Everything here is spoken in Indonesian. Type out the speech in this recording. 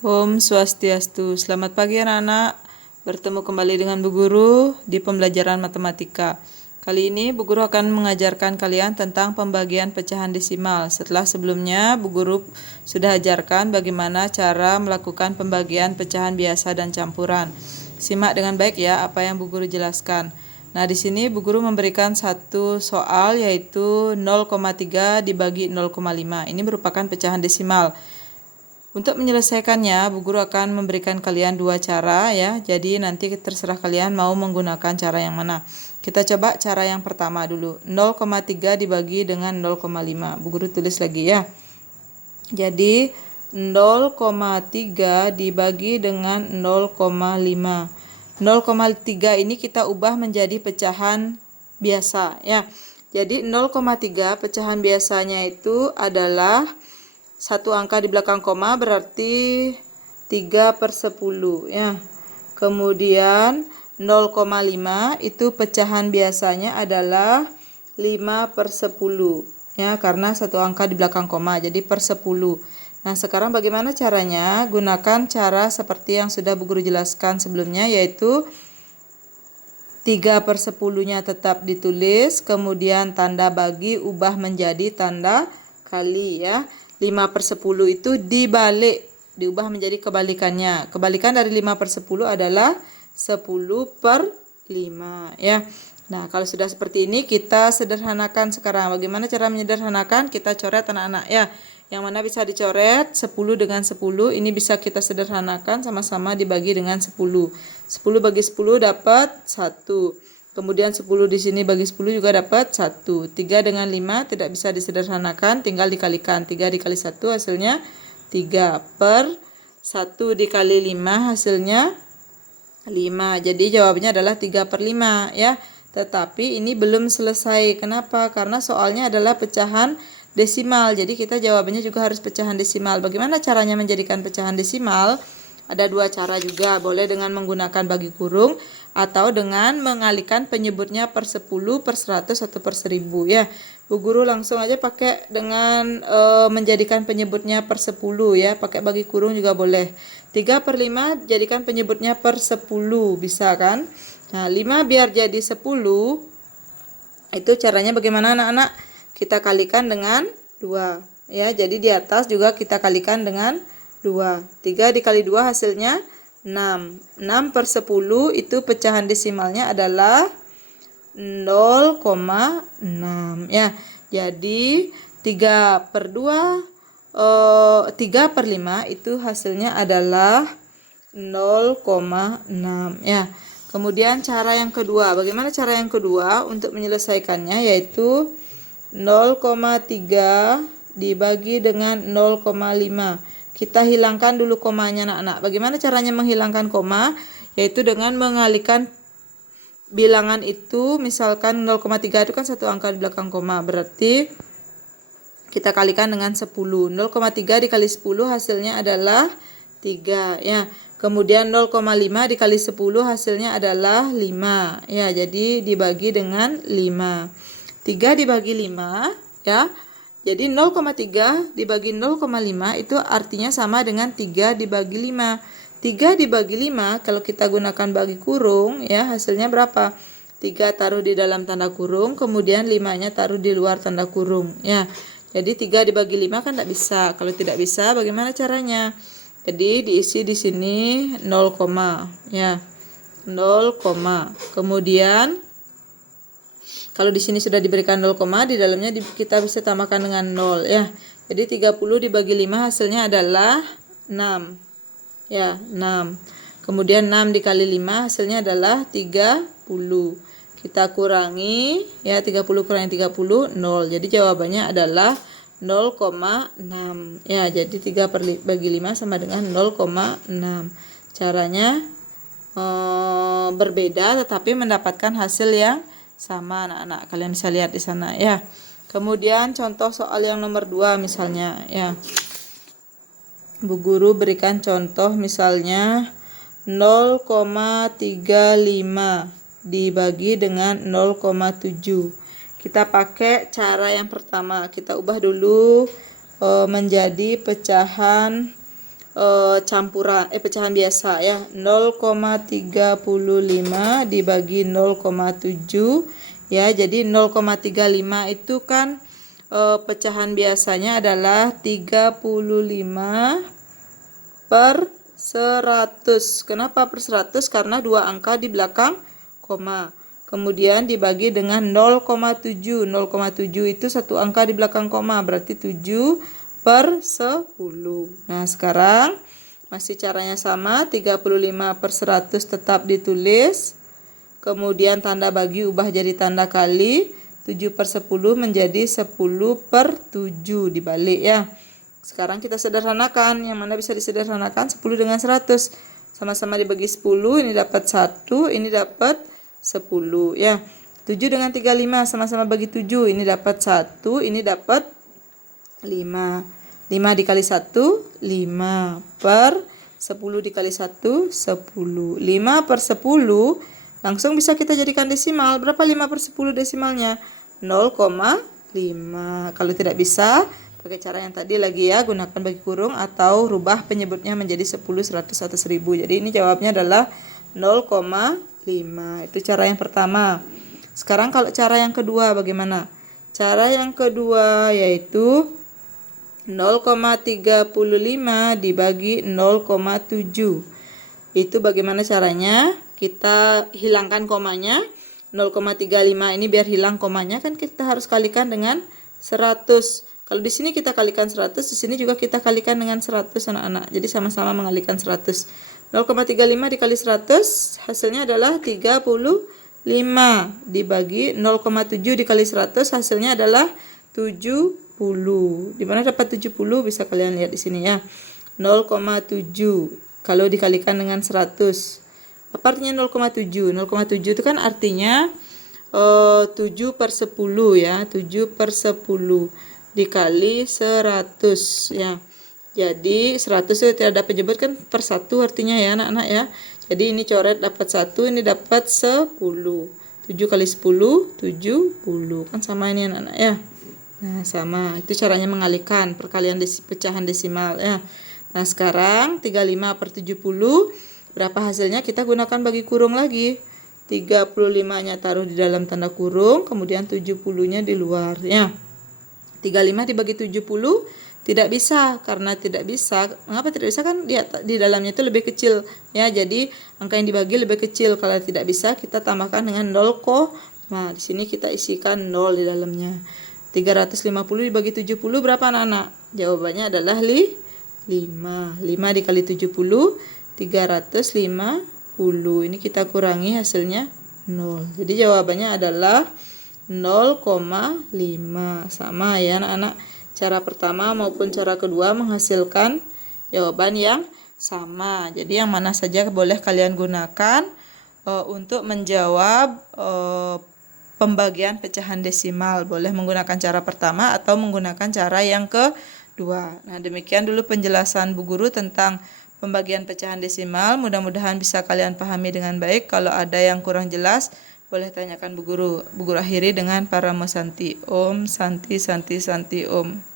Om Swastiastu. Selamat pagi anak-anak. Bertemu kembali dengan Bu Guru di pembelajaran matematika. Kali ini Bu Guru akan mengajarkan kalian tentang pembagian pecahan desimal. Setelah sebelumnya Bu Guru sudah ajarkan bagaimana cara melakukan pembagian pecahan biasa dan campuran. Simak dengan baik ya apa yang Bu Guru jelaskan. Nah, di sini Bu Guru memberikan satu soal yaitu 0,3 dibagi 0,5. Ini merupakan pecahan desimal. Untuk menyelesaikannya, Bu Guru akan memberikan kalian dua cara ya. Jadi nanti terserah kalian mau menggunakan cara yang mana. Kita coba cara yang pertama dulu. 0,3 dibagi dengan 0,5. Bu Guru tulis lagi ya. Jadi 0,3 dibagi dengan 0,5. 0,3 ini kita ubah menjadi pecahan biasa ya. Jadi 0,3 pecahan biasanya itu adalah satu angka di belakang koma berarti 3/10 ya. Kemudian 0,5 itu pecahan biasanya adalah 5/10 ya, karena satu angka di belakang koma jadi per 10. Nah, sekarang bagaimana caranya? Gunakan cara seperti yang sudah Bu Guru jelaskan sebelumnya, yaitu 3/10-nya tetap ditulis, kemudian tanda bagi ubah menjadi tanda kali ya. 5/10 itu dibalik, diubah menjadi kebalikannya. Kebalikan dari 5/10 adalah 10/5 ya. Nah, kalau sudah seperti ini kita sederhanakan sekarang. Bagaimana cara menyederhanakan? Kita coret anak-anak ya. Yang mana bisa dicoret 10 dengan 10. Ini bisa kita sederhanakan sama-sama dibagi dengan 10. 10 bagi 10 dapat 1. Kemudian 10 di sini bagi 10 juga dapat 1. 3 dengan 5 tidak bisa disederhanakan, tinggal dikalikan. 3 dikali 1 hasilnya 3 per 1 dikali 5 hasilnya 5. Jadi jawabannya adalah 3/5 ya. Tetapi ini belum selesai. Kenapa? Karena soalnya adalah pecahan desimal. Jadi kita jawabannya juga harus pecahan desimal. Bagaimana caranya menjadikan pecahan desimal? Ada dua cara juga, boleh dengan menggunakan bagi kurung atau dengan mengalihkan penyebutnya per 10, per 100, atau per 1000 ya. Bu Guru langsung aja pakai dengan menjadikan penyebutnya per 10 ya, pakai bagi kurung juga boleh. 3/5 jadikan penyebutnya per 10, bisa kan? Nah, 5 biar jadi 10, itu caranya bagaimana anak-anak? Kita kalikan dengan 2 ya, jadi di atas juga kita kalikan dengan 2. 3 dikali 2 hasilnya 6. 6/10 itu pecahan desimalnya adalah 0,6 ya. Jadi 3/5 itu hasilnya adalah 0,6 ya. Kemudian cara yang kedua, bagaimana cara yang kedua untuk menyelesaikannya, yaitu 0,3 dibagi dengan 0,5. Kita hilangkan dulu komanya anak-anak. Bagaimana caranya menghilangkan koma? Yaitu dengan mengalihkan bilangan itu, misalkan 0,3 itu kan satu angka di belakang koma, berarti kita kalikan dengan 10. 0,3 dikali 10 hasilnya adalah 3 ya. Kemudian 0,5 dikali 10 hasilnya adalah 5 ya. Jadi dibagi dengan 5. 3 dibagi 5 ya. Jadi 0,3 dibagi 0,5 itu artinya sama dengan 3 dibagi 5. 3 dibagi 5 kalau kita gunakan bagi kurung ya, hasilnya berapa? 3 taruh di dalam tanda kurung, kemudian 5-nya taruh di luar tanda kurung ya. Jadi 3 dibagi 5 kan tidak bisa. Kalau tidak bisa bagaimana caranya? Jadi diisi di sini 0, ya. 0, kemudian kalau di sini sudah diberikan 0, di dalamnya kita bisa tambahkan dengan 0 ya. Jadi 30 dibagi 5 hasilnya adalah 6. Ya, 6. Kemudian 6 dikali 5 hasilnya adalah 30. Kita kurangi ya, 30 kurangi 30 0. Jadi jawabannya adalah 0,6. Ya, jadi 3 bagi 5 sama dengan 0,6. Caranya berbeda tetapi mendapatkan hasil yang sama anak-anak. Kalian bisa lihat di sana ya. Kemudian contoh soal yang nomor 2 misalnya ya. Bu Guru berikan contoh misalnya 0,35 dibagi dengan 0,7. Kita pakai cara yang pertama. Kita ubah dulu menjadi pecahan pecahan biasa ya. 0,35 dibagi 0,7 ya. Jadi 0,35 itu kan pecahan biasanya adalah 35 per 100. Kenapa per 100? Karena dua angka di belakang koma. Kemudian dibagi dengan 0,7. 0,7 itu satu angka di belakang koma, berarti 7 per 10. Nah, sekarang masih caranya sama, 35 per 100 tetap ditulis. Kemudian tanda bagi ubah jadi tanda kali. 7 per 10 menjadi 10 per 7 dibalik ya. Sekarang kita sederhanakan. Yang mana bisa disederhanakan? 10 dengan 100. Sama-sama dibagi 10, ini dapat 1, ini dapat 10 ya. 7 dengan 35 sama-sama bagi 7, ini dapat 1, ini dapat 5. 5 dikali 1, 5 per 10 dikali 1, 10. 5 per 10 langsung bisa kita jadikan desimal. Berapa 5 per 10 desimalnya? 0,5. Kalau tidak bisa, pakai cara yang tadi lagi ya, gunakan bagi kurung atau rubah penyebutnya menjadi 10, 100, atau 1000. Jadi ini jawabnya adalah 0,5. Itu cara yang pertama. Sekarang kalau cara yang kedua bagaimana? Cara yang kedua yaitu 0,35 dibagi 0,7. Itu bagaimana caranya? Kita hilangkan komanya. 0,35 ini biar hilang komanya kan kita harus kalikan dengan 100. Kalau di sini kita kalikan 100, di sini juga kita kalikan dengan 100 anak-anak. Jadi sama-sama mengalikan 100. 0,35 dikali 100 hasilnya adalah 35 dibagi 0,7 dikali 100 hasilnya adalah 70. Di mana dapat 70 bisa kalian lihat di sini ya. 0,7 kalau dikalikan dengan 100. Apa artinya 0,7? 0,7 itu kan artinya 7 per 10 ya. 7 per 10 dikali 100 ya. Jadi 100 itu tidak dapat penyebut kan per 1 artinya ya anak-anak ya. Jadi ini coret dapat 1, ini dapat 10. 7 kali 10, 70. Kan sama ini anak-anak ya. Nah, sama. Itu caranya mengalihkan perkalian pecahan desimal ya. Nah, sekarang 35 per 70. Berapa hasilnya? Kita gunakan bagi kurung lagi. 35-nya taruh di dalam tanda kurung, kemudian 70-nya di luar ya. 35 dibagi 70 tidak bisa. Karena tidak bisa, mengapa tidak bisa? Kan di dalamnya itu lebih kecil ya. Jadi angka yang dibagi lebih kecil. Kalau tidak bisa kita tambahkan dengan 0, nah di sini kita isikan 0 di dalamnya. 350 dibagi 70 berapa anak-anak? Jawabannya adalah 5. 5 dikali 70 350. Ini kita kurangi hasilnya 0. Jadi jawabannya adalah 0,5. Sama ya anak-anak. Cara pertama maupun cara kedua menghasilkan jawaban yang sama. Jadi yang mana saja boleh kalian gunakan untuk menjawab pembagian pecahan desimal. Boleh menggunakan cara pertama atau menggunakan cara yang kedua. Nah, demikian dulu penjelasan Bu Guru tentang pembagian pecahan desimal. Mudah-mudahan bisa kalian pahami dengan baik. Kalau ada yang kurang jelas, boleh tanyakan Bu Guru. Bu Guru akhiri dengan Paramo Santi. Om Santi Santi Santi Om.